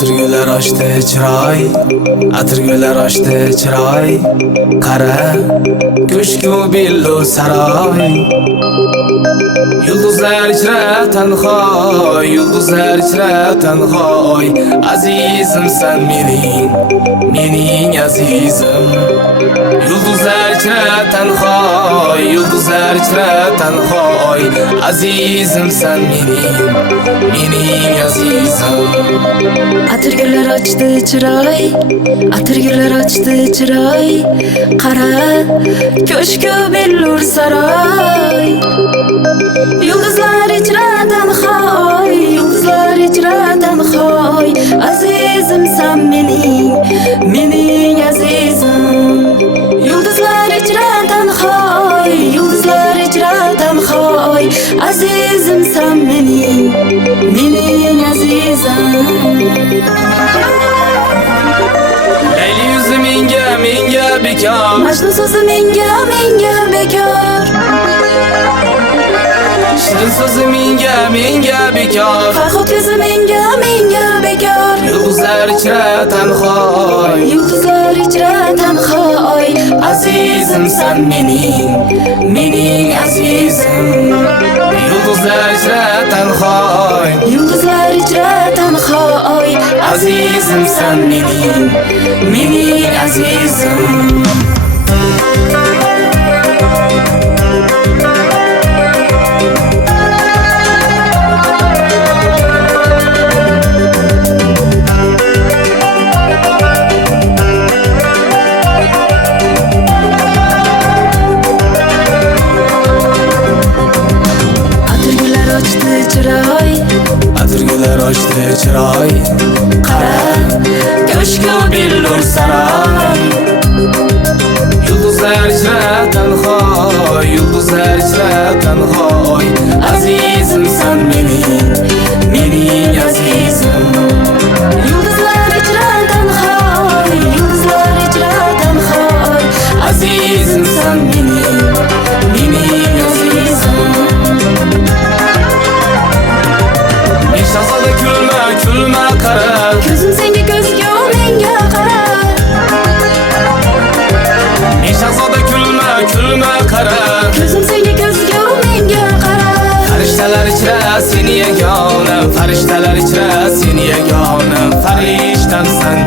Atirgullar ochdi chiroy, atirgullar ochdi chiroy, qara ko'shku billu saroy. Yulduzlar ichra tanhoy, yulduzlar ichra tanhoy, azizimsan mening azizim. Yulduzlar ichra tanhoy, yulduzlar ichra tanhoy, azizimsan mening azizim. Atirgullar ochdi chiroy, atirgullar ochdi chiroy, qara ko'shku billur saroy. Yulduzlar ichra tanhoy, yulduzlar ichra tanhoy, azizimsan mening azizim. Yulduzlar ichra tanhoy, yulduzlar ichra tanhoy, azizimsan mening azizim. Leyli yüzü menga bekor, Majnun so'zi menga bekor, shirin so'zi menga bekor, Farhod ko'zi menga bekor. yulduzlar ichra tanhoy, Yulduzlar ichra tanhoy, azizimsan mening azizim. Yulduzlar ichra tanhoy, yulduzlar ichra tanhoy, azizimsan mening azizim. Atirgullar ochdi chiroy, qara ko'shku billur saroy. Yulduzlar ichra tanhoy, yulduzlar ichra tanhoy, azizimsan mening azizim. yulduzlar ichra tanhoy, yulduzlar ichra tanhoy, Azizimsan mening azizim. Shahzoda kulma qara, ko'zim senga ko'zga menga qara. Shahzoda kulma qara, Ko'zim senga ko'zga menga qara. farishtalar ichra seni yagona, farishtalar ichra seni yagona, farishtamsan